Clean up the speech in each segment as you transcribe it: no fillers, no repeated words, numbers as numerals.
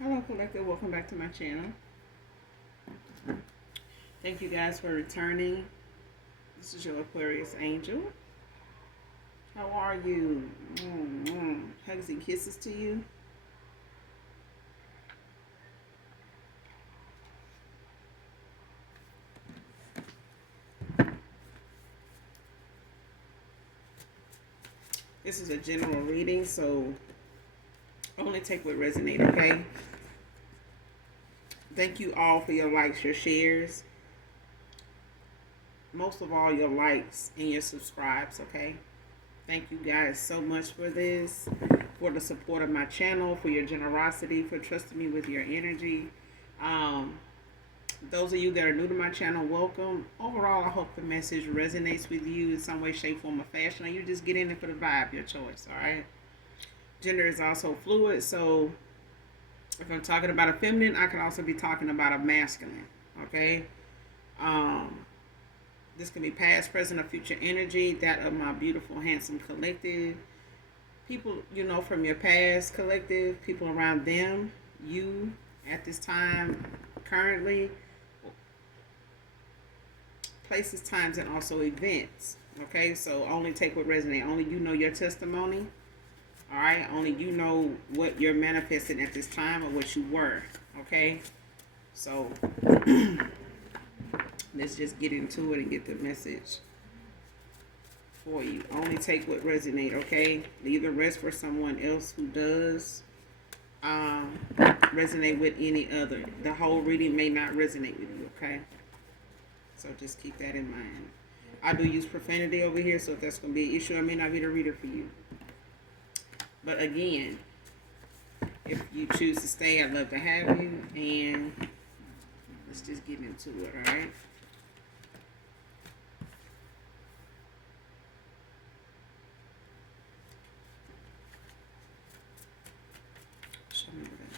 Hello, Collective. Welcome back to my channel. Thank you guys for returning. This is your Aquarius Angel. How are you? Hugs and kisses to you. This is a general reading, so only take what resonates, okay? Thank you all for your likes, your shares. Most of all, your likes and your subscribes, okay? Thank you guys so much for this, for the support of my channel, for your generosity, for trusting me with your energy. Those of you that are new to my channel, welcome. Overall, I hope the message resonates with you in some way, shape, form, or fashion. Or you just get in it for the vibe, your choice, all right? Gender is also fluid, so if I'm talking about a feminine, I can also be talking about a masculine, okay? Um, this can be past, present, or future energy, that of my beautiful, handsome collective. People, from your past collective, people around them, you at this time, currently, places, times, and also events. Okay, so only take what resonates. Only you know your testimony. All right, only you know what you're manifesting at this time or what you were. Okay, so let's just get into it and get the message for you. Only take what resonates. Okay, leave the rest for someone else who does resonate with any other. The whole reading may not resonate with you. Okay. So just keep that in mind. I do use profanity over here, so if that's going to be an issue, I may not be the reader for you. But again, if you choose to stay, I'd love to have you. And let's just get into it, all right? Show me what that.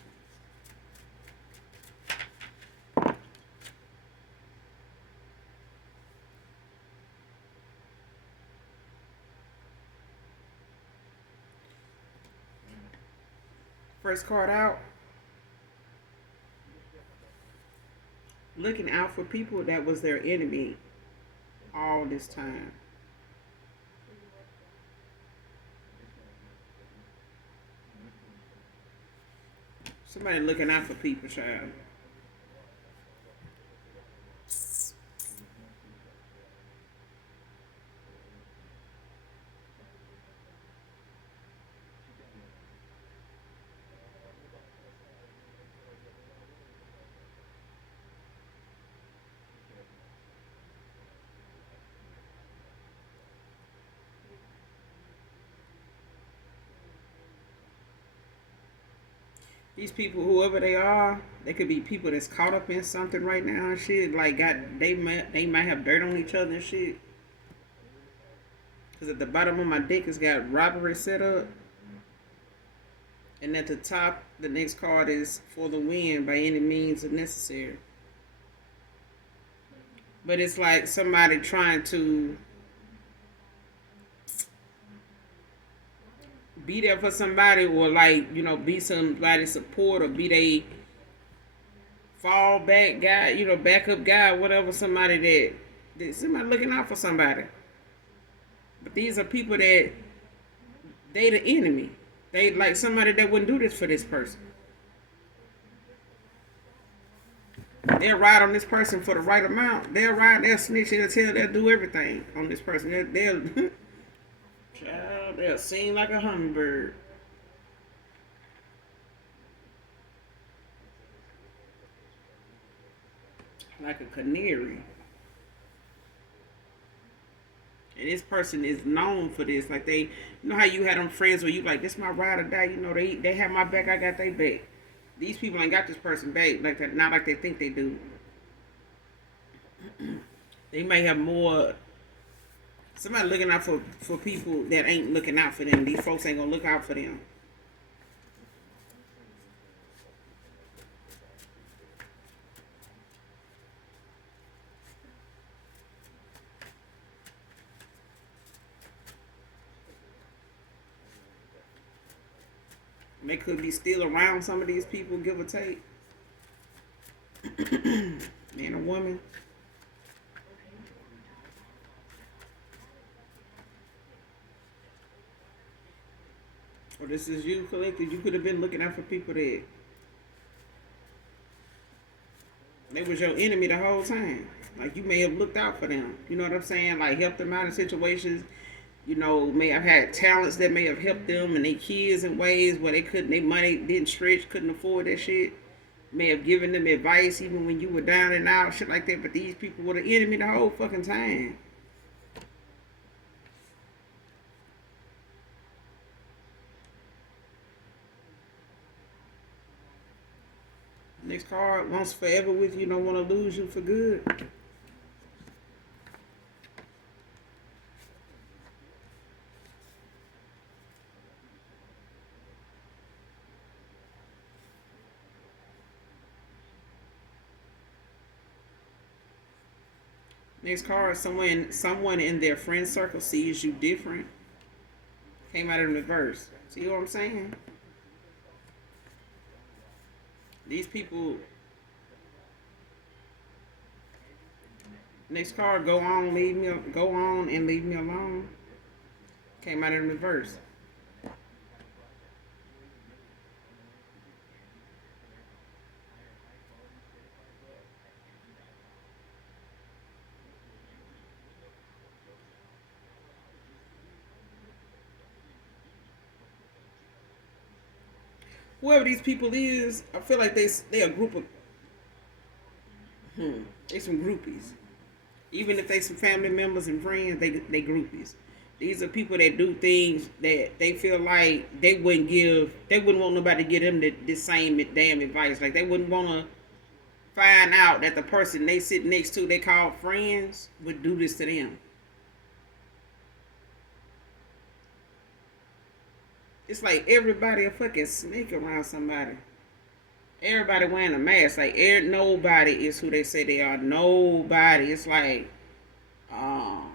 First card out. Looking out for people that was their enemy all this time. Somebody looking out for people, child. These people, whoever they are, they could be people that's caught up in something right now and shit. Like, they might have dirt on each other and shit. Because at the bottom of my deck, it's got robbery set up. And at the top, the next card is for the win by any means necessary. But it's like somebody trying to be there for somebody, or like, be somebody's support, or be they fall back guy, backup guy, whatever, somebody that somebody looking out for somebody. But these are people that they the enemy. They like somebody that wouldn't do this for this person. They'll ride on this person for the right amount. They'll ride, they'll snitch, they'll tell, they'll do everything on this person. They'll child, they'll sing like a hummingbird. Like a canary. And this person is known for this. Like how you had them friends where you like, this my ride or die. They have my back, I got their back. These people ain't got this person back like that. Not like they think they do. They may have more. Somebody looking out for people that ain't looking out for them. These folks ain't gonna look out for them. They could be still around some of these people, give or take. Man or woman. Or this is you, collective. You could have been looking out for people that they was your enemy the whole time. Like you may have looked out for them. You know what I'm saying? Like helped them out in situations. You know, may have had talents that may have helped them and their kids in ways where they couldn't, their money didn't stretch, couldn't afford that shit. May have given them advice even when you were down and out, shit like that. But these people were the enemy the whole fucking time. Next card, wants forever with you, don't want to lose you for good. Next card, someone in their friend circle sees you different. Came out in reverse. See what I'm saying? These people. Next card, go on and leave me alone. Came out in reverse. Whoever these people is, I feel like they a group of they some groupies. Even if they some family members and friends, they groupies. These are people that do things that they feel like they wouldn't want nobody to give them the same damn advice. Like they wouldn't want to find out that the person they sit next to, they call friends, would do this to them. It's like everybody a fucking snake around somebody. Everybody wearing a mask. Like nobody is who they say they are. Nobody. Um,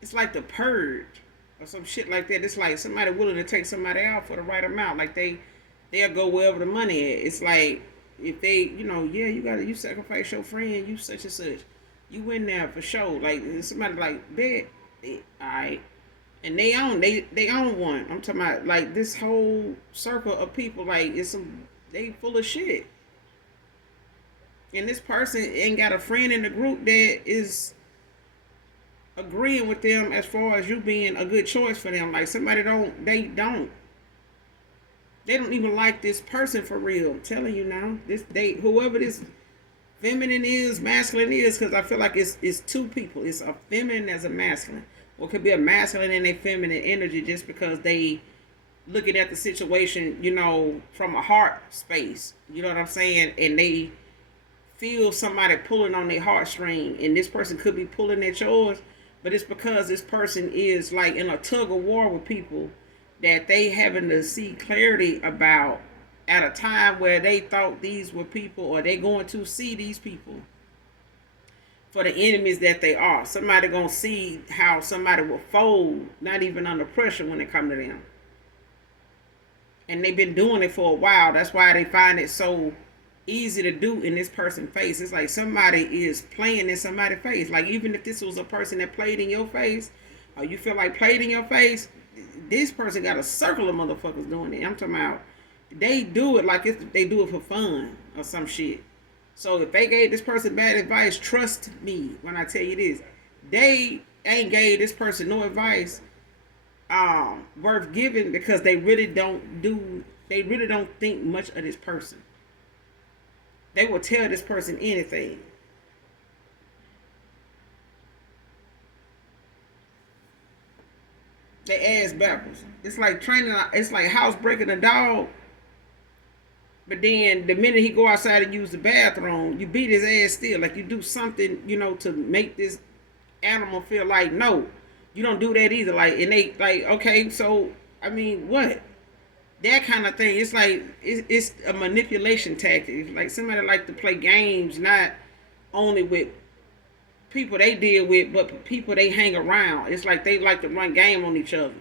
it's like the purge or some shit like that. It's like somebody willing to take somebody out for the right amount. Like they'll go wherever the money is. It's like if they, yeah, you sacrifice your friend, you such and such. You win there for sure. Like somebody like bet, alright. And they own one. I'm talking about like this whole circle of people. Like they full of shit. And this person ain't got a friend in the group that is agreeing with them as far as you being a good choice for them. Like somebody they don't even like this person for real. I'm telling you now, whoever this feminine is, masculine is, because I feel like it's two people. It's a feminine as a masculine, or it could be a masculine and a feminine energy, just because they looking at the situation, from a heart space. You know what I'm saying? And they feel somebody pulling on their heartstring, and this person could be pulling at yours, but it's because this person is like in a tug of war with people that they having to see clarity about at a time where they thought these were people, or they going to see these people for the enemies that they are. Somebody gonna see how somebody will fold, not even under pressure when it come to them. And they've been doing it for a while. That's why they find it so easy to do in this person's face. It's like somebody is playing in somebody's face. Like even if this was a person that played in your face, or you feel like played in your face, this person got a circle of motherfuckers doing it. I'm talking about they do it like they do it for fun or some shit. So if they gave this person bad advice, trust me when I tell you this, they ain't gave this person no advice worth giving, because they really don't think much of this person. They will tell this person anything. They ass backwards. It's like training. It's like housebreaking a dog. But then the minute he go outside and use the bathroom, you beat his ass still. Like you do something, to make this animal feel like no, you don't do that either. Like, and they like, okay, so I mean, what? That kind of thing. It's like it's a manipulation tactic. Like somebody like to play games, not only with people they deal with, but people they hang around. It's like they like to run game on each other.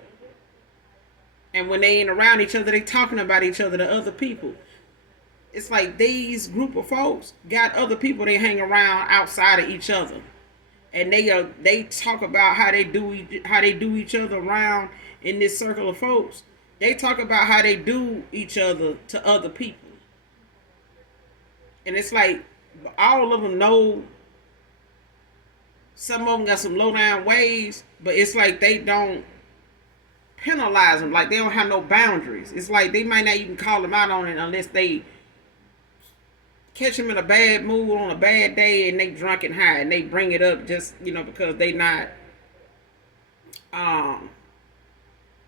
And when they ain't around each other, they talking about each other to other people. It's like these group of folks got other people they hang around outside of each other, and they talk about how they do each other around in this circle of folks. They talk about how they do each other to other people, and it's like all of them know. Some of them got some low down ways, but it's like they don't penalize them. Like they don't have no boundaries. It's like they might not even call them out on it unless they catch them in a bad mood on a bad day and they drunk and high and they bring it up just because they not um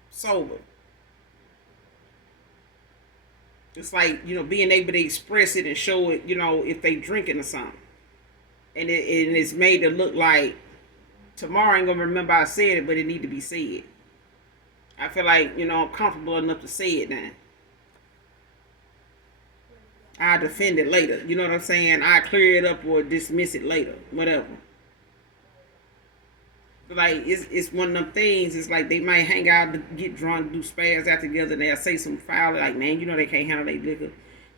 sober. It's like being able to express it and show it if they drinking or something, and it's made to look like tomorrow ain't gonna remember I said it, but it need to be said. I feel like I'm comfortable enough to say it now. I defend it later. You know what I'm saying? I clear it up or dismiss it later, whatever. But like it's one of them things. It's like they might hang out, get drunk, do spaz out together, and they'll say some foul like, man, they can't handle their liquor.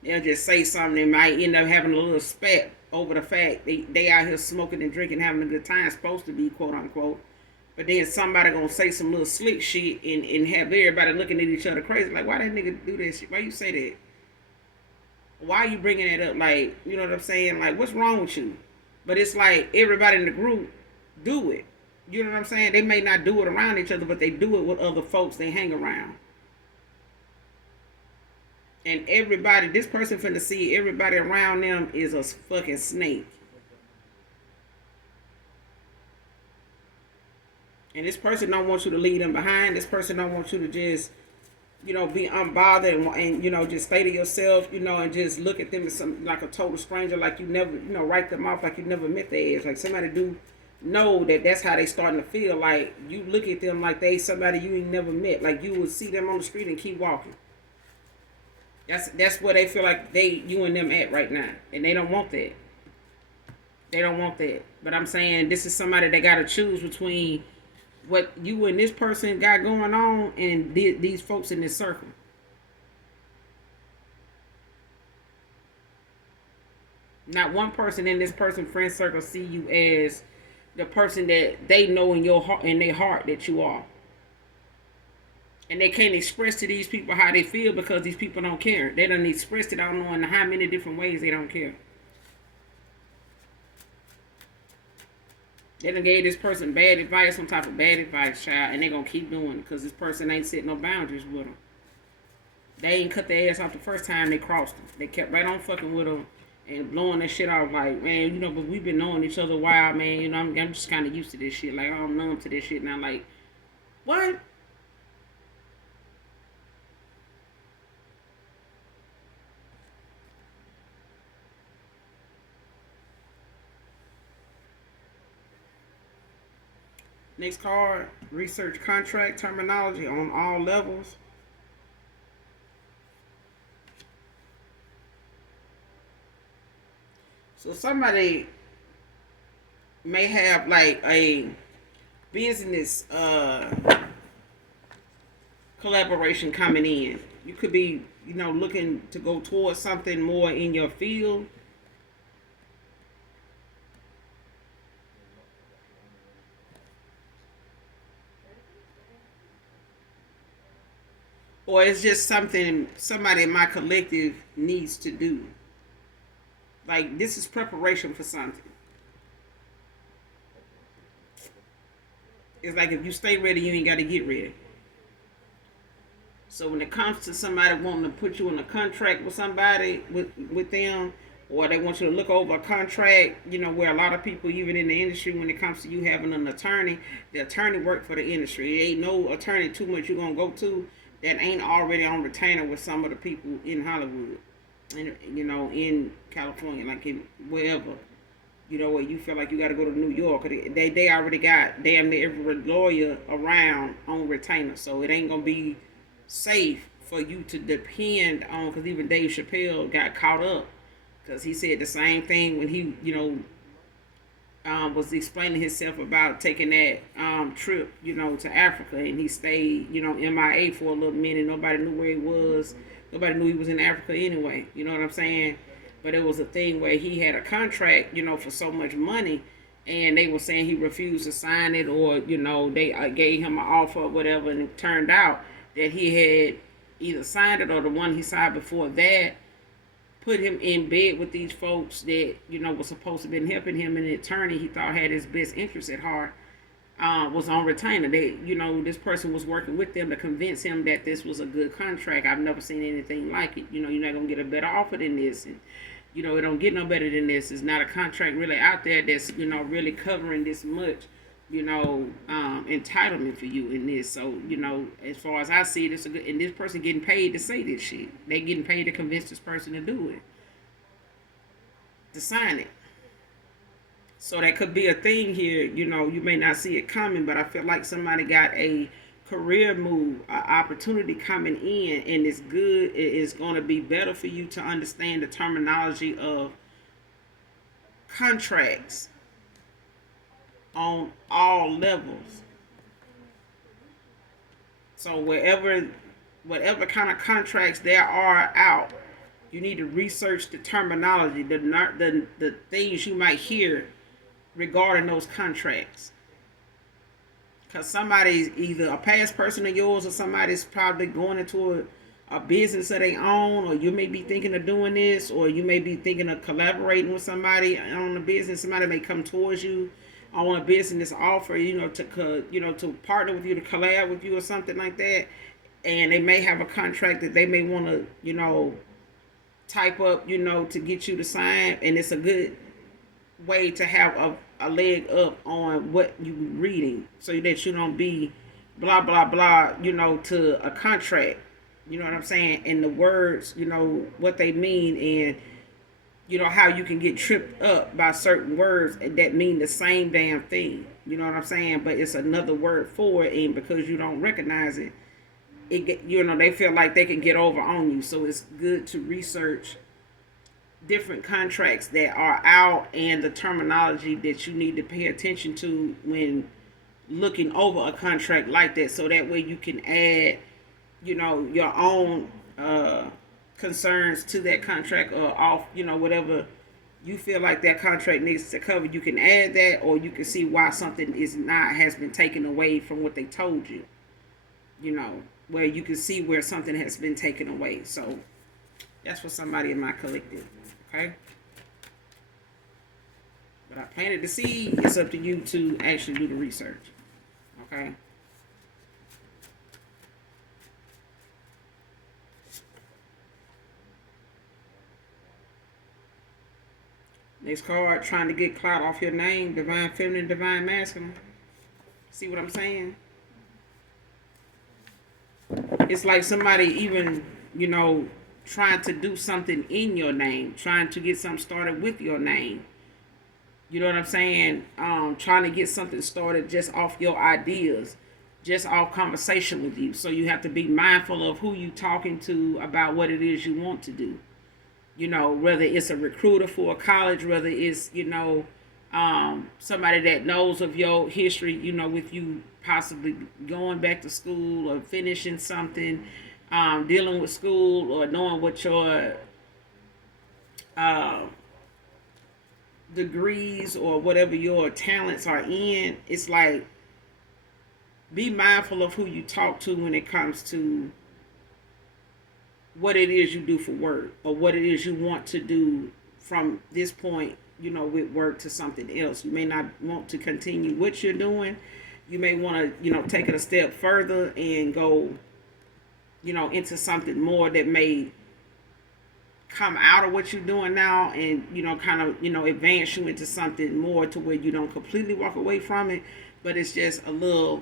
They'll just say something. They might end up having a little spat over the fact they out here smoking and drinking, having a good time, supposed to be quote unquote. But then somebody gonna say some little slick shit and have everybody looking at each other crazy. Like, why that nigga do that shit? Why you say that? Why are you bringing that up? Like, you know what I'm saying? Like, what's wrong with you? But it's like everybody in the group do it. You know what I'm saying? They may not do it around each other, but they do it with other folks they hang around. And everybody, this person finna see everybody around them is a fucking snake. And this person don't want you to leave them behind. This person don't want you to just be unbothered and just stay to yourself, and just look at them as like a total stranger, like you never, write them off like you never met their age. Like somebody do know that's how they starting to feel. Like you look at them like they somebody you ain't never met. Like you would see them on the street and keep walking. That's where they feel like you and them at right now, and they don't want that. They don't want that. But I'm saying this is somebody that got to choose between what you and this person got going on and these folks in this circle. Not one person in this person friend circle see you as the person that they know in your heart, in their heart, that you are. And they can't express to these people how they feel because these people don't care. They done expressed it, I don't know in how many different ways they don't care. They done gave this person bad advice, some type of bad advice, child, and they gonna keep doing it because this person ain't setting no boundaries with them. They ain't cut their ass off the first time they crossed them. They kept right on fucking with them and blowing that shit off like, man, but we've been knowing each other a while, man. I'm just kind of used to this shit. Like, I'm numb to this shit now. Like, what? Next card, research contract terminology on all levels. So somebody may have like a business collaboration coming in. You could be, looking to go towards something more in your field. Or it's just something somebody in my collective needs to do. Like this is preparation for something. It's like if you stay ready, you ain't got to get ready. So when it comes to somebody wanting to put you in a contract with somebody, with them, or they want you to look over a contract, where a lot of people, even in the industry, when it comes to you having an attorney, the attorney work for the industry. There ain't no attorney too much you're going to go to that ain't already on retainer with some of the people in Hollywood, and in California, like in wherever, where you feel like you got to go to New York. They already got damn near every lawyer around on retainer, so it ain't gonna be safe for you to depend on. Because even Dave Chappelle got caught up because he said the same thing when he was explaining himself about taking that trip, to Africa, and he stayed, MIA for a little minute. Nobody knew where he was. Nobody knew he was in Africa anyway. You know what I'm saying? But it was a thing where he had a contract, for so much money, and they were saying he refused to sign it, or they gave him an offer or whatever, and it turned out that he had either signed it or the one he signed before that put him in bed with these folks that was supposed to have been helping him, and the attorney he thought had his best interest at heart was on retainer. This person was working with them to convince him that this was a good contract. I've never seen anything like it. You're not gonna get a better offer than this, and it don't get no better than this. It's not a contract really out there that's really covering this much entitlement for you in this. So, as far as I see it, it's a good, and this person getting paid to say this shit. They getting paid to convince this person to do it, to sign it. So that could be a thing here. You may not see it coming, but I feel like somebody got a career move, an opportunity coming in, and it's good. It is going to be better for you to understand the terminology of contracts on all levels. So whatever kind of contracts there are out, you need to research the terminology, the things you might hear regarding those contracts. Because somebody's either a past person of yours, or somebody's probably going into a business of their own, or you may be thinking of doing this, or you may be thinking of collaborating with somebody on a business. Somebody may come towards you on a business offer, to partner with you, to collab with you, or something like that. And they may have a contract that they may want to, type up, to get you to sign. And it's a good way to have a leg up on what you're reading, so that you don't be blah blah blah, to a contract. You know what I'm saying? And the words, what they mean, and how you can get tripped up by certain words that mean the same damn thing. You know what I'm saying? But it's another word for it, and because you don't recognize it, they feel like they can get over on you. So it's good to research different contracts that are out, and the terminology that you need to pay attention to when looking over a contract like that, so that way you can add your own concerns to that contract, or off whatever you feel like that contract needs to cover. You can add that, or you can see why something has been taken away from what they told you, where you can see where something has been taken away. So that's for somebody in my collective. Okay, but I planted the seed. It's up to you to actually do the research. Okay. Next card, trying to get clout off your name. Divine feminine, divine masculine. See what I'm saying? It's like somebody even, trying to do something in your name, trying to get something started with your name. You know what I'm saying? Trying to get something started just off your ideas, just off conversation with you. So you have to be mindful of who you talking to about what it is you want to do. Whether it's a recruiter for a college, whether it's, somebody that knows of your history, with you possibly going back to school or finishing something, dealing with school, or knowing what your degrees or whatever your talents are in. It's like, be mindful of who you talk to when it comes to what it is you do for work, or what it is you want to do from this point, with work, to something else. You may not want to continue what you're doing. You may want to, take it a step further and go, into something more that may come out of what you're doing now, and, kind of, advance you into something more, to where you don't completely walk away from it, but it's just a little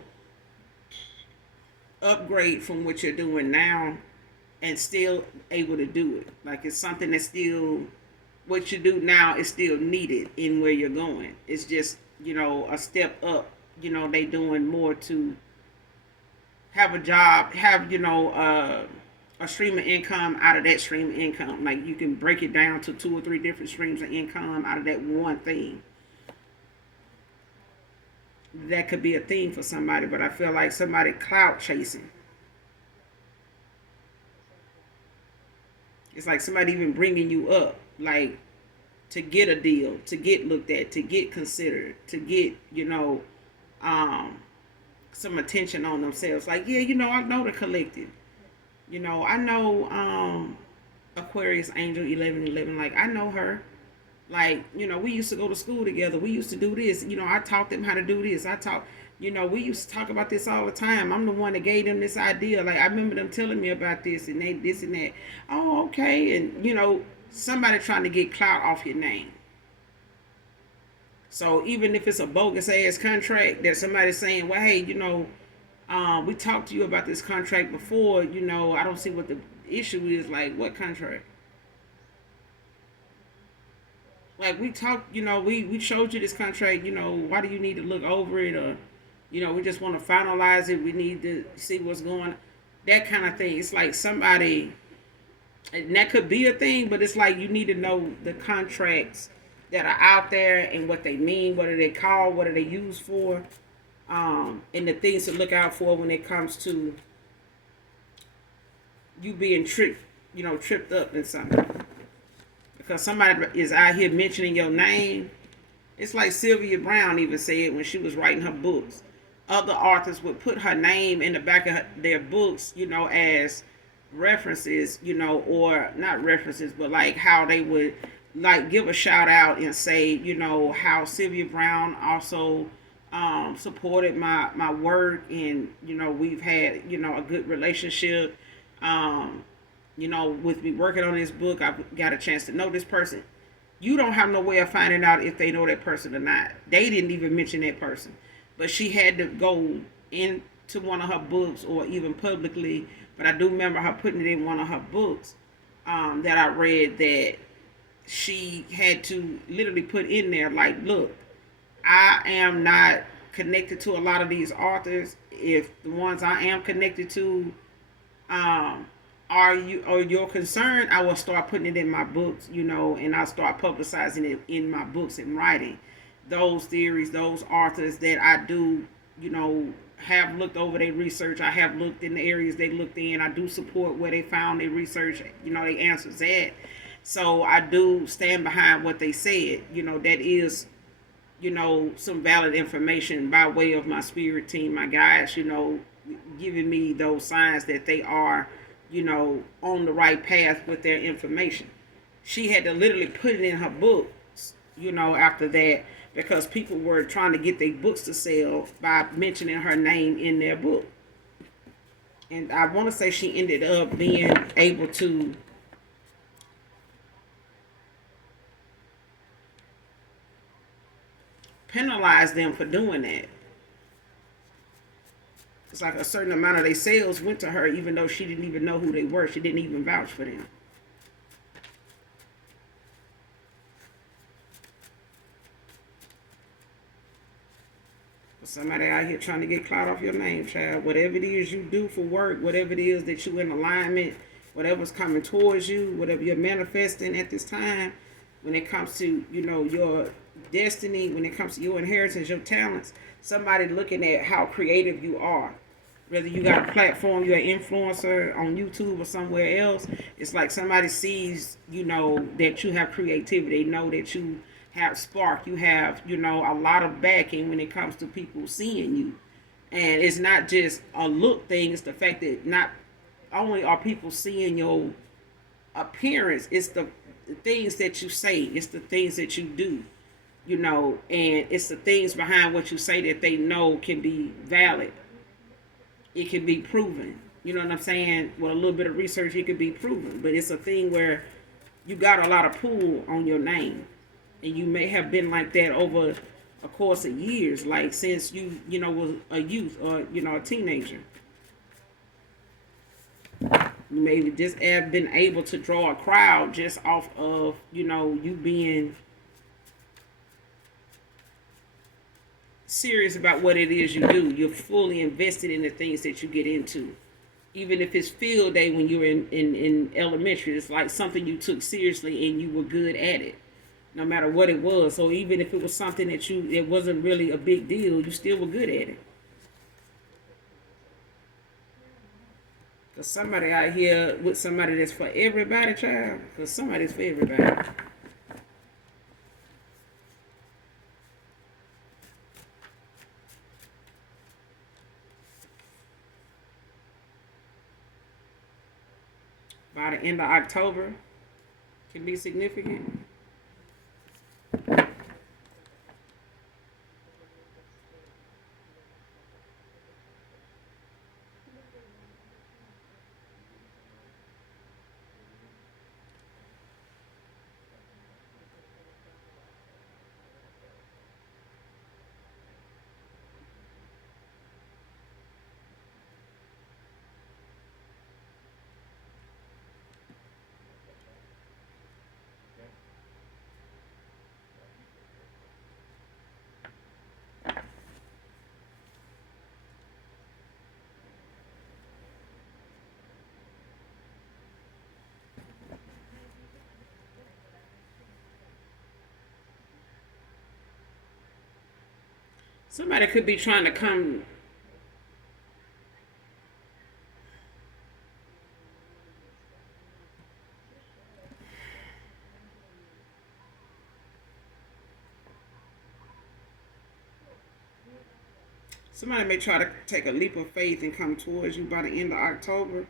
upgrade from what you're doing now, and still able to do it. Like, it's something that's still, what you do now is still needed in where you're going. It's just, a step up. They doing more to have a job, have, a stream of income out of that stream of income. Like, you can break it down to 2 or 3 different streams of income out of that one thing. that could be a thing for somebody, but I feel like somebody clout chasing. It's like somebody even bringing you up, like to get a deal, to get looked at, to get considered, to get, um, some attention on themselves. Like, yeah, I know the collective. I know Aquarius Angel 1111. Like, I know her. Like, we used to go to school together. We used to do this. I taught them how to do this. We used to talk about this all the time. I'm the one that gave them this idea. Like, I remember them telling me about this and they this and that. Oh, okay. And, somebody trying to get clout off your name. So even if it's a bogus ass contract that somebody's saying, well, hey, we talked to you about this contract before, I don't see what the issue is. Like, what contract? Like, we talked, we showed you this contract, why do you need to look over it? Or, we just want to finalize it. We need to see what's going on. That kind of thing. It's like somebody, and that could be a thing, but it's like you need to know the contracts that are out there and what they mean, what are they called, what are they used for, and the things to look out for when it comes to you being tripped up in something. Because somebody is out here mentioning your name. It's like Sylvia Brown even said when she was writing her books. Other authors would put her name in the back of their books, as references, or not references, but like how they would like give a shout out and say, how Sylvia Brown also supported my work, and we've had a good relationship. With me working on this book, I've got a chance to know this person. You don't have no way of finding out if they know that person or not. They didn't even mention that person. But she had to go into one of her books or even publicly. But I do remember her putting it in one of her books that I read, that she had to literally put in there, like, look, I am not connected to a lot of these authors. If the ones I am connected to um, are you're concerned, I will start putting it in my books, and I'll start publicizing it in my books and writing those theories, those authors that I do, have looked over their research. I have looked in the areas they looked in. I do support where they found their research, they answers at. So I do stand behind what they said. That is, some valid information by way of my spirit team, my guides, giving me those signs that they are, on the right path with their information. She had to literally put it in her books, after that, because people were trying to get their books to sell by mentioning her name in their book. And I want to say she ended up being able to penalize them for doing that. It's like a certain amount of their sales went to her, even though she didn't even know who they were. She didn't even vouch for them. Somebody out here trying to get clout off your name, child. Whatever it is you do for work, whatever it is that you in alignment, whatever's coming towards you, whatever you're manifesting at this time, when it comes to, your destiny, when it comes to your inheritance, your talents, somebody looking at how creative you are. Whether you got a platform, you're an influencer on YouTube or somewhere else, it's like somebody sees, that you have creativity. They know that you have spark. You have, a lot of backing when it comes to people seeing you. And it's not just a look thing. It's the fact that not only are people seeing your appearance, it's the things that you say. It's the things that you do, and it's the things behind what you say that they know can be valid. It can be proven. You know what I'm saying? With a little bit of research, it could be proven. But it's a thing where you got a lot of pull on your name. And you may have been like that over a course of years, like since you was a youth or, a teenager. You maybe just have been able to draw a crowd just off of, you being serious about what it is you do. You're fully invested in the things that you get into. Even if it's field day when you're in elementary, it's like something you took seriously and you were good at it. no matter what it was. So even if it was something that it wasn't really a big deal, you still were good at it. Cause somebody out here with somebody that's for everybody, child. Cause somebody's for everybody. By the end of October, can be significant. Somebody could be trying to come. Somebody may try to take a leap of faith and come towards you by the end of October.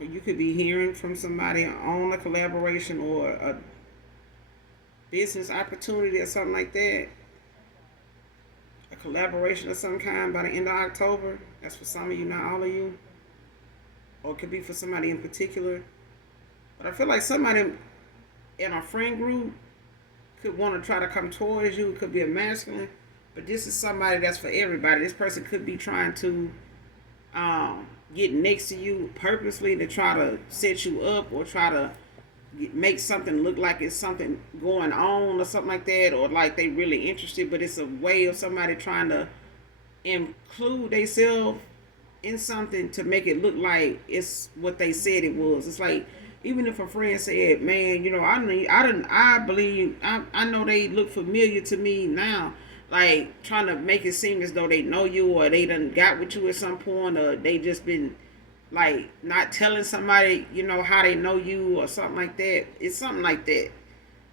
Or you could be hearing from somebody on a collaboration or a business opportunity or something like that. A collaboration of some kind by the end of October. That's for some of you, not all of you. Or it could be for somebody in particular. But I feel like somebody in a friend group could want to try to come towards you. It could be a masculine, but this is somebody that's for everybody. This person could be trying to get next to you purposely to try to set you up or try to make something look like it's something going on or something like that, or like they really interested, but it's a way of somebody trying to include themselves in something to make it look like it's what they said it was. It's like even if a friend said, "Man, I believe, I know they look familiar to me now." Like trying to make it seem as though they know you or they done got with you at some point or they just been like not telling somebody, how they know you or something like that. It's something like that.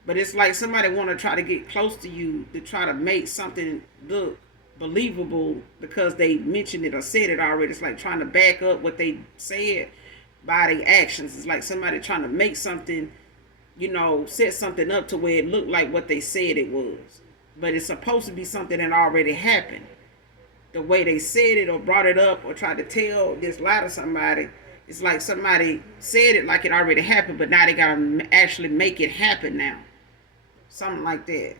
But it's like somebody want to try to get close to you to try to make something look believable because they mentioned it or said it already. It's like trying to back up what they said by their actions. It's like somebody trying to make something, set something up to where it looked like what they said it was. But it's supposed to be something that already happened. The way they said it or brought it up or tried to tell this lie to somebody, it's like somebody said it like it already happened, but now they gotta actually make it happen now. Something like that.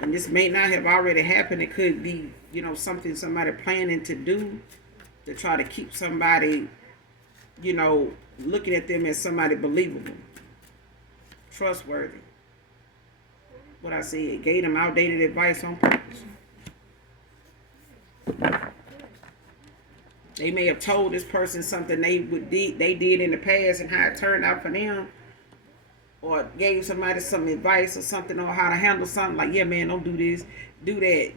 And this may not have already happened. It could be, something somebody planning to do to try to keep somebody, you know, looking at them as somebody believable, trustworthy. What I said, gave them outdated advice on purpose. They may have told this person something they did in the past and how it turned out for them, or gave somebody some advice or something on how to handle something. Like, yeah, man, don't do this, do that.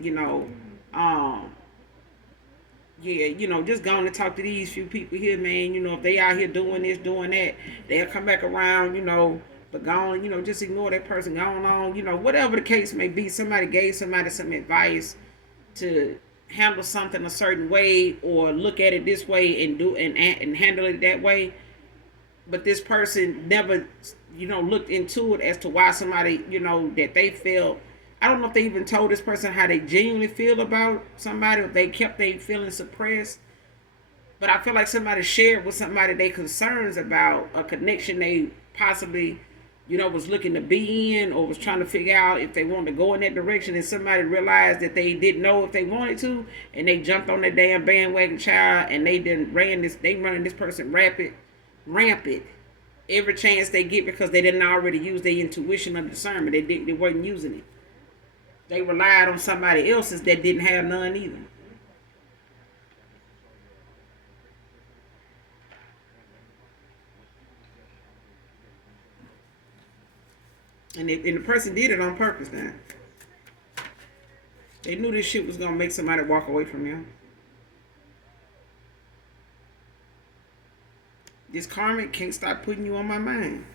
Um, yeah, just go on and talk to these few people here, man. If they out here doing this, doing that, they'll come back around. But go on, just ignore that person. Go on, whatever the case may be. Somebody gave somebody some advice to handle something a certain way or look at it this way and do and handle it that way, but this person never looked into it as to why somebody that they felt. I don't know if they even told this person how they genuinely feel about somebody, or if they kept their feelings suppressed. But I feel like somebody shared with somebody their concerns about a connection they possibly was looking to be in, or was trying to figure out if they wanted to go in that direction, and somebody realized that they didn't know if they wanted to, and they jumped on that damn bandwagon, child, and they running this person rampant every chance they get because they didn't already use their intuition or discernment. They weren't using it. They relied on somebody else's that didn't have none either. And the person did it on purpose now. They knew this shit was gonna make somebody walk away from them. This karmic can't stop putting you on my mind.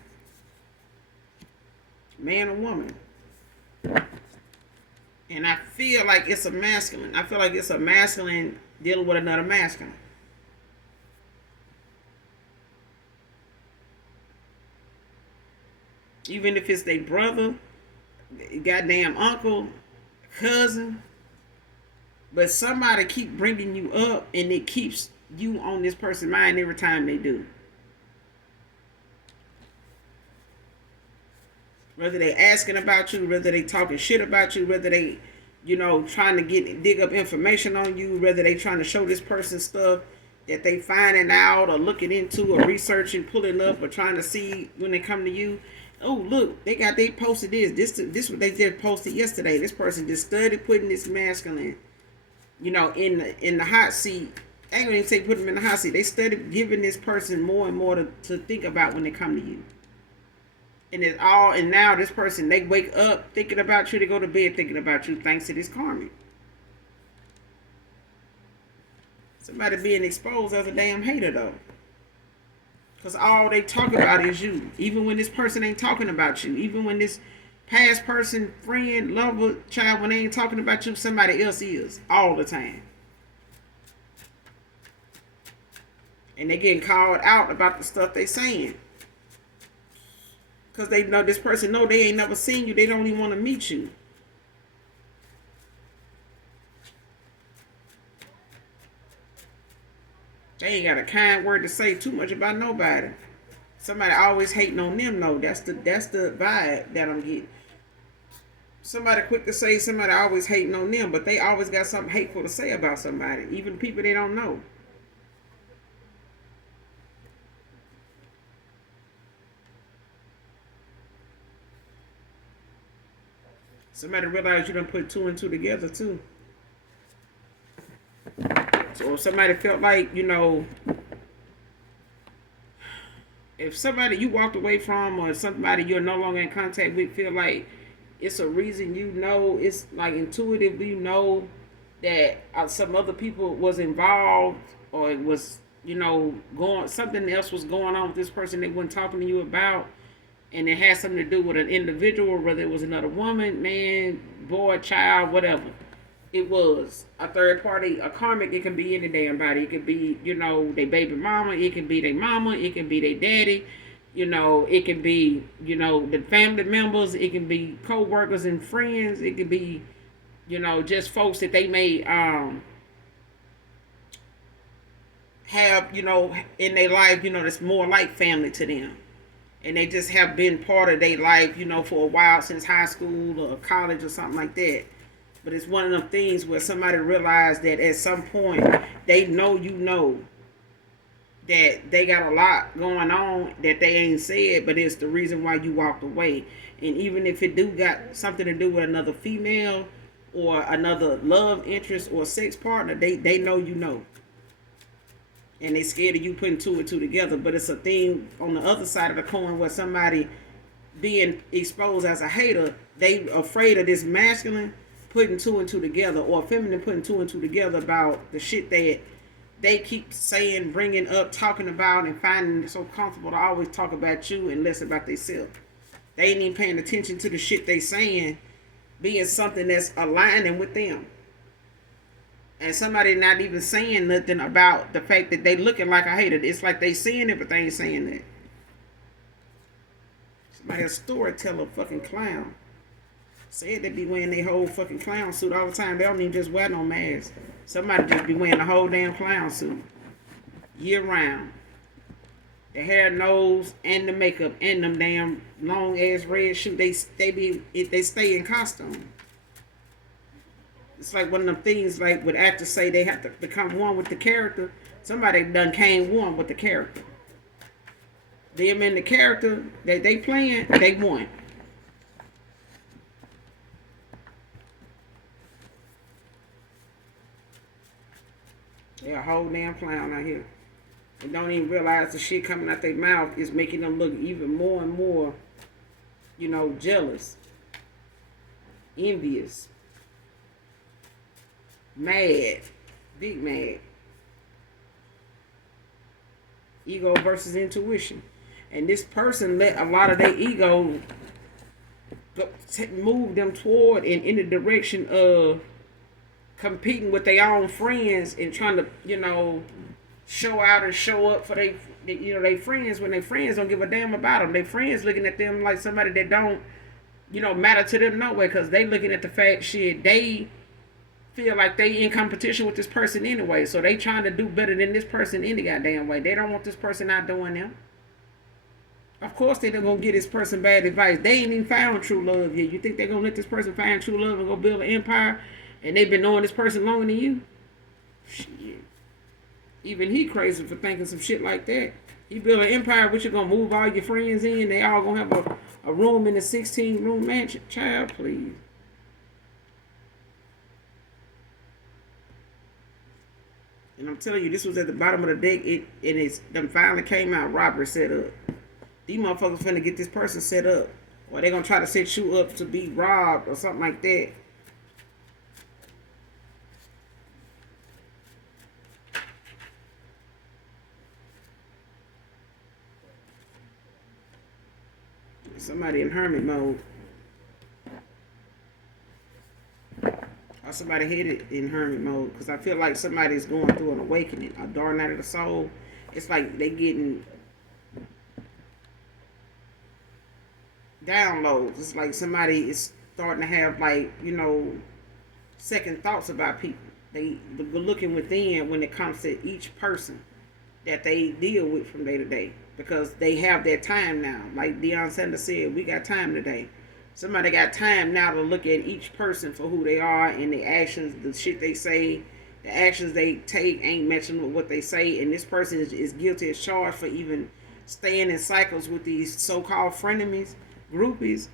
Man or woman. And I feel like it's a masculine. I feel like it's a masculine dealing with another masculine. Even if it's their brother, goddamn uncle, cousin. But somebody keep bringing you up and it keeps you on this person's mind every time they do. Whether they asking about you, whether they talking shit about you, whether they, trying to dig up information on you, whether they trying to show this person stuff that they finding out or looking into or researching, pulling up or trying to see when they come to you. Oh, look, they posted this what they just posted yesterday. This person just studied putting this masculine, in the hot seat. I ain't gonna even say put them in the hot seat. They studied giving this person more and more to think about when they come to you. And now this person, they wake up thinking about you, they go to bed thinking about you thanks to this karmic. Somebody being exposed as a damn hater though. Because all they talk about is you. Even when this person ain't talking about you. Even when this past person, friend, lover, child, when they ain't talking about you, somebody else is. All the time. And they getting called out about the stuff they saying. Because they know this person know they ain't never seen you. They don't even want to meet you. They ain't got a kind word to say too much about nobody. Somebody always hating on them, though. That's the vibe that I'm getting. Somebody quick to say somebody always hating on them, but they always got something hateful to say about somebody, even people they don't know. Somebody realize you done put two and two together too. So if somebody felt like, if somebody you walked away from or somebody you're no longer in contact with feel like it's a reason it's like intuitive, that some other people was involved or it was, something else was going on with this person they wasn't talking to you about, and it had something to do with an individual, whether it was another woman, man, boy, child, whatever. It was a third party, a karmic. It can be any damn body. It could be, their baby mama. It can be their mama. It can be their daddy. It can be, the family members. It can be co-workers and friends. It could be, just folks that they may have, in their life, that's more like family to them. And they just have been part of their life, for a while, since high school or college or something like that. But it's one of them things where somebody realized that at some point they know that they got a lot going on that they ain't said, but it's the reason why you walked away. And even if it do got something to do with another female or another love interest or sex partner, they know. And they scared of you putting two and two together. But it's a thing on the other side of the coin where somebody being exposed as a hater, they afraid of this masculine putting two and two together, or feminine putting two and two together about the shit that they keep saying, bringing up, talking about, and finding it so comfortable to always talk about you and less about themselves. They ain't even paying attention to the shit they saying being something that's aligning with them. And somebody not even saying nothing about the fact that they looking like a hater. It's like they saying it, but they ain't saying that. Somebody a storyteller, fucking clown. Said they be wearing their whole fucking clown suit all the time. They don't even just wear no mask. Somebody just be wearing the whole damn clown suit year round. The hair, nose, and the makeup, and them damn long ass red shoes. They stay in costume. It's like one of them things like when actors say they have to become one with the character. Somebody done came one with the character. Them and the character that they playing, they won. They're a whole damn clown out here. They don't even realize the shit coming out their mouth is making them look even more and more, jealous, envious, mad, big mad. Ego versus intuition. And this person let a lot of their ego move them toward and in the direction of competing with their own friends and trying to, show out and show up for their friends when their friends don't give a damn about them. Their friends looking at them like somebody that don't, matter to them no way because they looking at the fact shit they feel like they in competition with this person anyway. So they trying to do better than this person any goddamn way. They don't want this person out doing them. Of course they don't gonna get this person bad advice. They ain't even found true love yet. You think they gonna let this person find true love and go build an empire and they've been knowing this person longer than you? Shit. Even he crazy for thinking some shit like that. You build an empire, but you're gonna move all your friends in. They all gonna have a room in a 16-room mansion. Child, please. And I'm telling you, this was at the bottom of the deck. It's them finally came out. Robert set up. These motherfuckers finna get this person set up, or they gonna try to set you up to be robbed or something like that. Somebody in hermit mode. Or somebody headed in hermit mode. Because I feel like somebody's going through an awakening. A dark night of the soul. It's like they getting downloads. It's like somebody is starting to have like, second thoughts about people. They're looking within when it comes to each person that they deal with from day to day. Because they have their time now. Like Deion Sanders said, we got time today. Somebody got time now to look at each person for who they are and the actions, the shit they say, the actions they take ain't matching with what they say. And this person is guilty as charged for even staying in cycles with these so-called frenemies, groupies.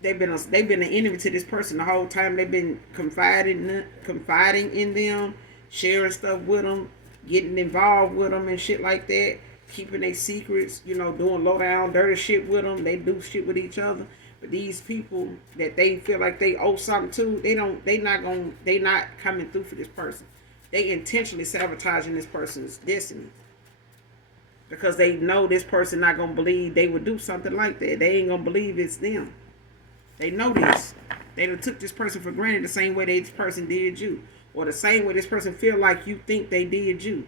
They've been an enemy to this person the whole time. They've been confiding in them, sharing stuff with them, getting involved with them and shit like that. Keeping their secrets, doing low down dirty shit with them. They do shit with each other. But these people that they feel like they owe something to, they not coming through for this person. They intentionally sabotaging this person's destiny. Because they know this person not gonna believe they would do something like that. They ain't gonna believe it's them. They know this. They done took this person for granted the same way this person did you. Or the same way this person feel like you think they did you.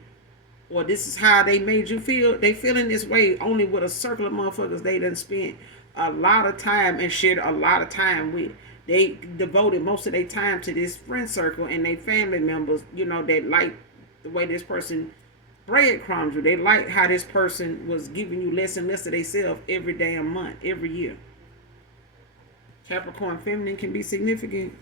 Or this is how they made you feel. They feeling this way only with a circle of motherfuckers they done spent a lot of time and shared a lot of time with. They devoted most of their time to this friend circle and their family members, that like the way this person breadcrumbs you. They like how this person was giving you less and less of themselves every damn month, every year. Capricorn feminine can be significant.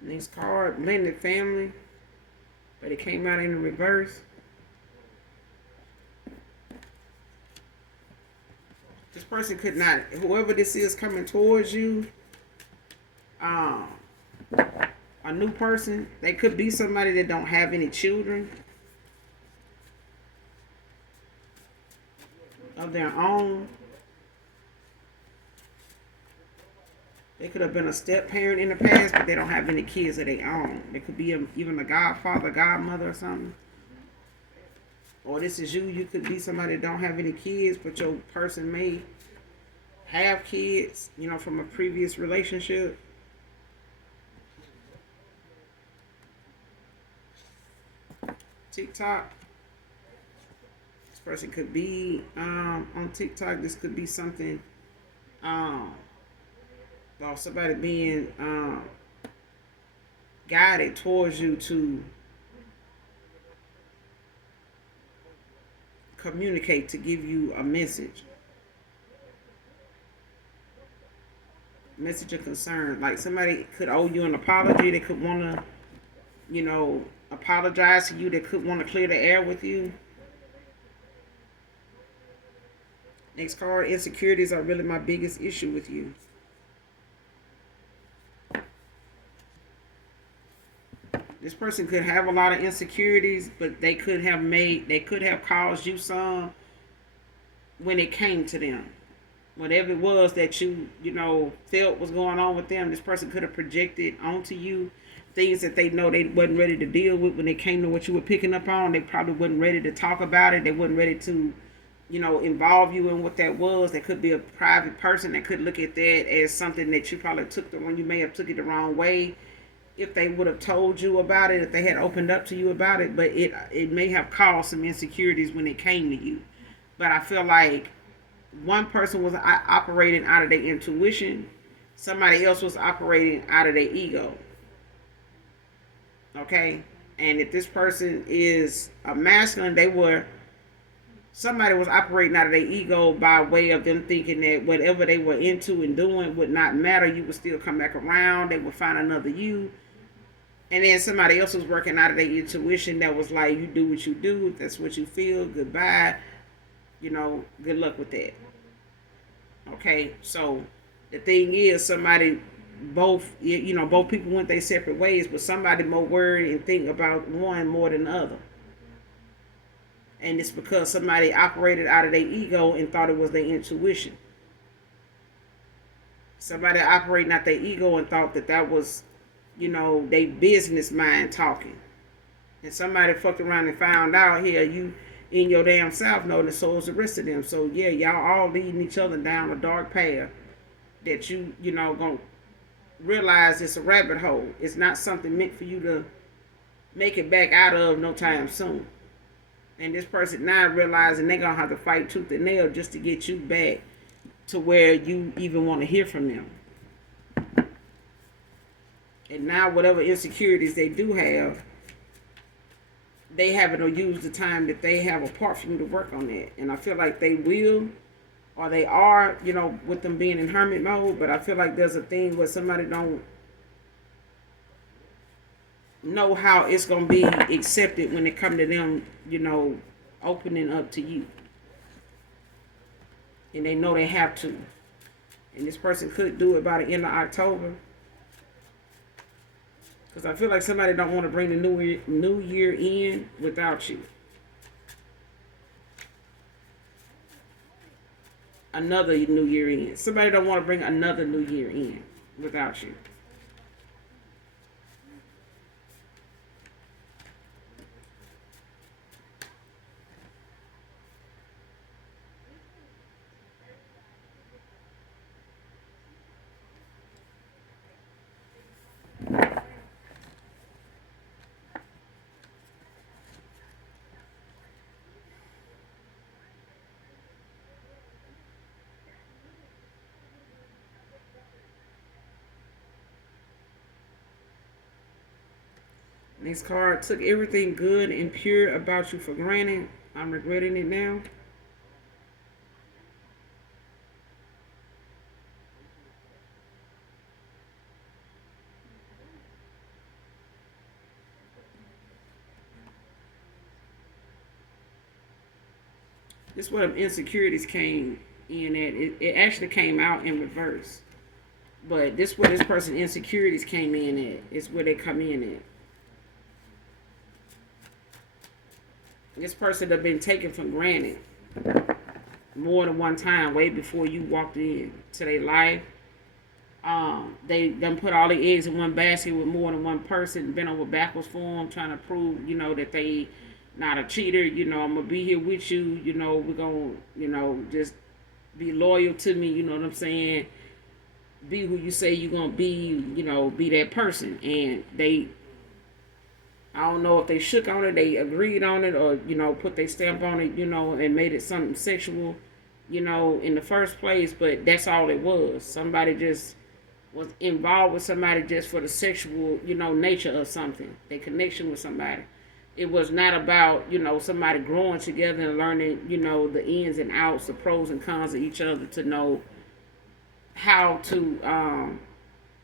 Next card, blended family, but it came out in the reverse. This person could not, whoever this is coming towards you, a new person, they could be somebody that don't have any children of their own. They could have been a step parent in the past, but they don't have any kids of their own. They could be even a godfather, godmother, or something. Or this is you. You could be somebody that don't have any kids, but your person may have kids, from a previous relationship. TikTok. This person could be on TikTok. This could be something um, about somebody being guided towards you to communicate, to give you a message of concern. Like somebody could owe you an apology. They could want to, you know, apologize to you. They could want to clear the air with you. Next card, insecurities are really my biggest issue with you. This person could have a lot of insecurities, but they could have caused you some when it came to them. Whatever it was that you know, felt was going on with them, this person could have projected onto you things that they know they wasn't ready to deal with when it came to what you were picking up on. They probably wasn't ready to talk about it. They wasn't ready to, you know, involve you in what that was. That could be a private person that could look at that as something that you probably took the one you may have took it the wrong way. If they would have told you about it, if they had opened up to you about it, but it may have caused some insecurities when it came to you. But I feel like one person was operating out of their intuition, somebody else was operating out of their ego. Okay? And if this person is a masculine, somebody was operating out of their ego by way of them thinking that whatever they were into and doing would not matter. You would still come back around. They would find another you. And then somebody else was working out of their intuition that was like, you do what you do. That's what you feel. Goodbye. You know, good luck with that. Okay, so the thing is, both people went their separate ways, but somebody more worried and think about one more than the other. And it's because somebody operated out of their ego and thought it was their intuition. Somebody operating out their ego and thought that was, you know, their business mind talking. And somebody fucked around and found out, here, you in your damn self know, and so is the rest of them. So yeah, y'all all leading each other down a dark path that you know, gonna realize it's a rabbit hole. It's not something meant for you to make it back out of no time soon. And this person now realizing they're gonna have to fight tooth and nail just to get you back to where you even want to hear from them. And now whatever insecurities they do have, they haven't used the time that they have apart from you to work on that. And I feel like they will, or they are, you know, with them being in hermit mode. But I feel like there's a thing where somebody don't know how it's going to be accepted when it comes to them, you know, opening up to you. And they know they have to. And this person could do it by the end of October. Because I feel like somebody don't want to bring the new year in without you. Another new year in. Somebody don't want to bring another new year in without you. Next card, took everything good and pure about you for granted. I'm regretting it now. This is where the insecurities came in at. It actually came out in reverse. But this is where this person's insecurities came in at. It's where they come in at. This person have been taken for granted more than one time, way before you walked into their life. They done put all the eggs in one basket with more than one person, bent over backwards for them, trying to prove, you know, that they not a cheater. You know, I'm gonna be here with you. You know, we're gonna, you know, just be loyal to me. You know what I'm saying? Be who you say you're gonna be. You know, be that person. And I don't know if they shook on it, they agreed on it, or put their stamp on it, and made it something sexual, in the first place. But that's all it was. Somebody just was involved with somebody just for the sexual, nature of something. Their connection with somebody. It was not about, somebody growing together and learning, the ins and outs, the pros and cons of each other to know how to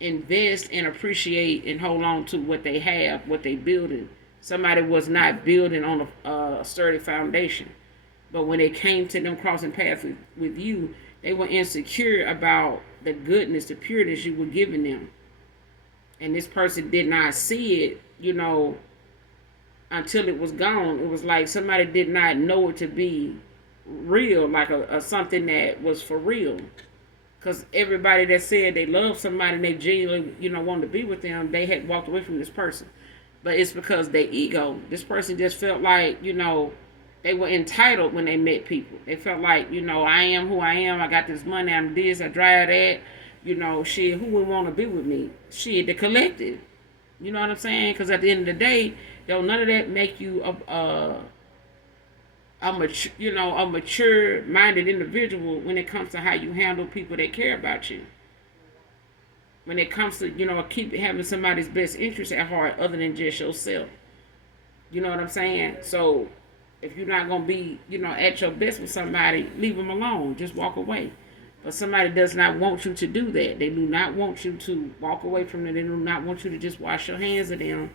invest and appreciate and hold on to what they have, what they building. Somebody was not building on a sturdy foundation. But when it came to them crossing paths with you, they were insecure about the goodness, the pureness you were giving them. And this person did not see it, until it was gone. It was like somebody did not know it to be real, like a something that was for real. Because everybody that said they love somebody and they genuinely, wanted to be with them, they had walked away from this person. But it's because their ego. This person just felt like, they were entitled when they met people. They felt like, I am who I am. I got this money. I'm this. I drive that. Shit, who would want to be with me? Shit, the collective. You know what I'm saying? Because at the end of the day, don't none of that make you a mature-minded individual when it comes to how you handle people that care about you. When it comes to, keep having somebody's best interest at heart other than just yourself. You know what I'm saying? So, if you're not going to be, at your best with somebody, leave them alone. Just walk away. But somebody does not want you to do that. They do not want you to walk away from them. They do not want you to just wash your hands of them.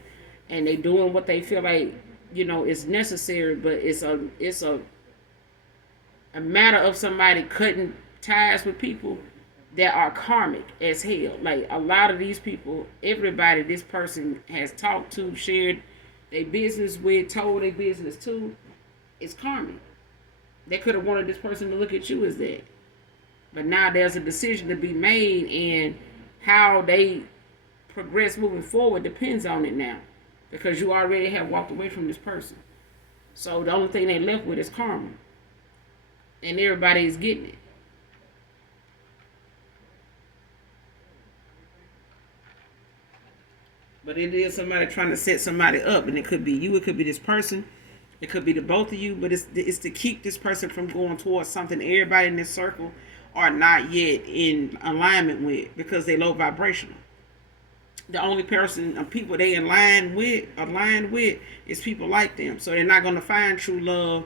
And they doing what they feel like, is necessary. But it's a matter of somebody cutting ties with people that are karmic as hell. Like a lot of these people, everybody this person has talked to, shared their business with, told their business to, is karmic. They could have wanted this person to look at you as that. But now there's a decision to be made, and how they progress moving forward depends on it now. Because you already have walked away from this person. So the only thing they left with is karma. And everybody is getting it. But it is somebody trying to set somebody up. And it could be you, it could be this person. It could be the both of you. But it's to keep this person from going towards something everybody in this circle are not yet in alignment with, because they low vibrational. The only person, people they aligned with is people like them. So they're not going to find true love,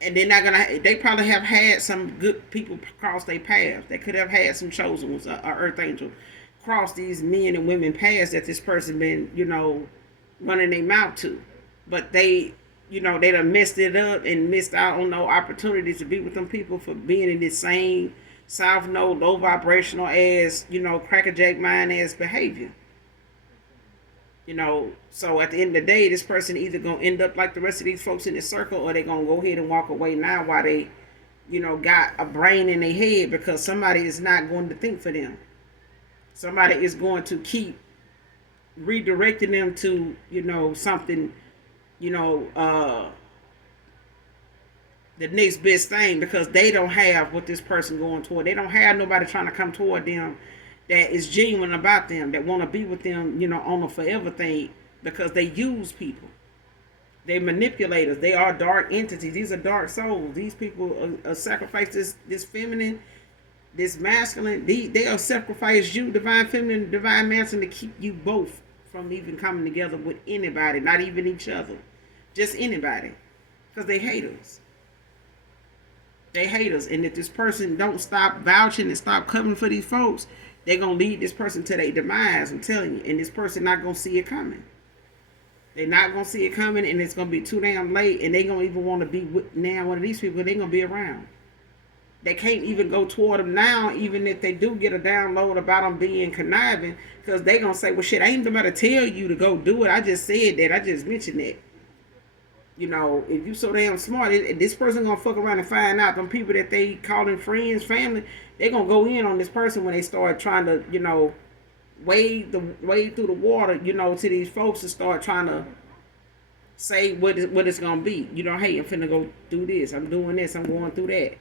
and they probably have had some good people cross their paths. They could have had some chosen ones, a earth angel, cross these men and women paths that this person been, running their mouth to. But they done messed it up and missed out on no opportunities to be with them people for being in this same South Node, low vibrational ass, crackerjack mind ass behavior. So at the end of the day, this person either gonna end up like the rest of these folks in the circle, or they gonna go ahead and walk away now while they, got a brain in their head, because somebody is not going to think for them. Somebody is going to keep redirecting them to, something, the next best thing, because they don't have what this person going toward. They don't have nobody trying to come toward them that is genuine about them, that want to be with them, on a forever thing, because they use people. They manipulators. They are dark entities. These are dark souls. These people sacrifice this feminine, this masculine. They'll sacrifice you, divine feminine, divine masculine, to keep you both from even coming together with anybody, not even each other. Just anybody. Because they hate us. They hate us. And if this person don't stop vouching and stop covering for these folks, they're going to lead this person to their demise, I'm telling you. And this person not going to see it coming. They're not going to see it coming, and it's going to be too damn late. And they going to even want to be with now one of these people. They're going to be around. They can't even go toward them now, even if they do get a download about them being conniving. Because they going to say, well, shit, I ain't about to tell you to go do it. I just said that. I just mentioned that. If you so damn smart, this person gonna fuck around and find out them people that they calling friends, family, they gonna go in on this person when they start trying to, wade through the water, to these folks, and start trying to say what it's gonna be. Hey, I'm finna go do this. I'm doing this. I'm going through that.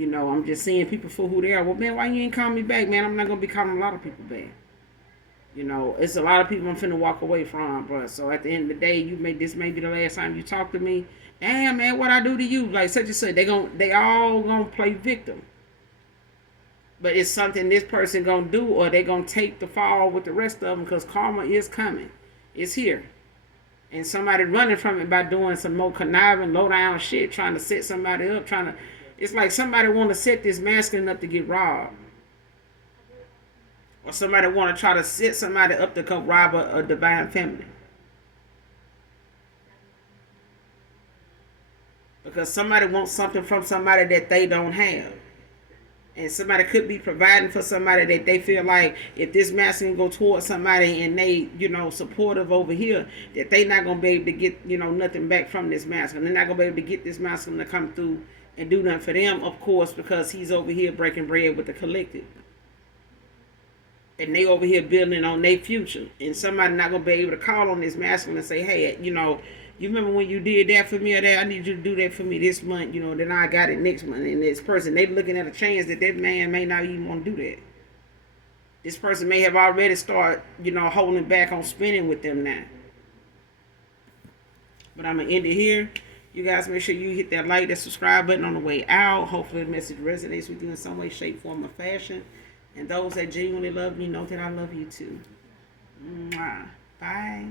I'm just seeing people for who they are. Well, man, why you ain't calling me back, man? I'm not gonna be calling a lot of people back. You know, it's a lot of people I'm finna walk away from, bro. So at the end of the day, this may be the last time you talk to me. Damn, man, what I do to you? Like such and such. They all gonna play victim. But it's something this person gonna do, or they gonna take the fall with the rest of them, because karma is coming. It's here. And somebody running from it by doing some more conniving, low down shit, trying to set somebody up, it's like somebody want to set this masculine up to get robbed. Or somebody want to try to set somebody up to come rob a divine feminine. Because somebody wants something from somebody that they don't have. And somebody could be providing for somebody that they feel like if this masculine go towards somebody and they, supportive over here, that they not gonna be able to get, nothing back from this masculine. They're not gonna be able to get this masculine to come through and do nothing for them, of course, because he's over here breaking bread with the collective. And they over here building on their future. And somebody not gonna be able to call on this masculine and say, hey, you remember when you did that for me or that? I need you to do that for me this month, then I got it next month. And this person, they looking at a chance that man may not even want to do that. This person may have already started, holding back on spending with them now. But I'm going to end it here. You guys make sure you hit that like, that subscribe button on the way out. Hopefully the message resonates with you in some way, shape, form, or fashion. And those that genuinely love me know that I love you too. Mwah. Bye.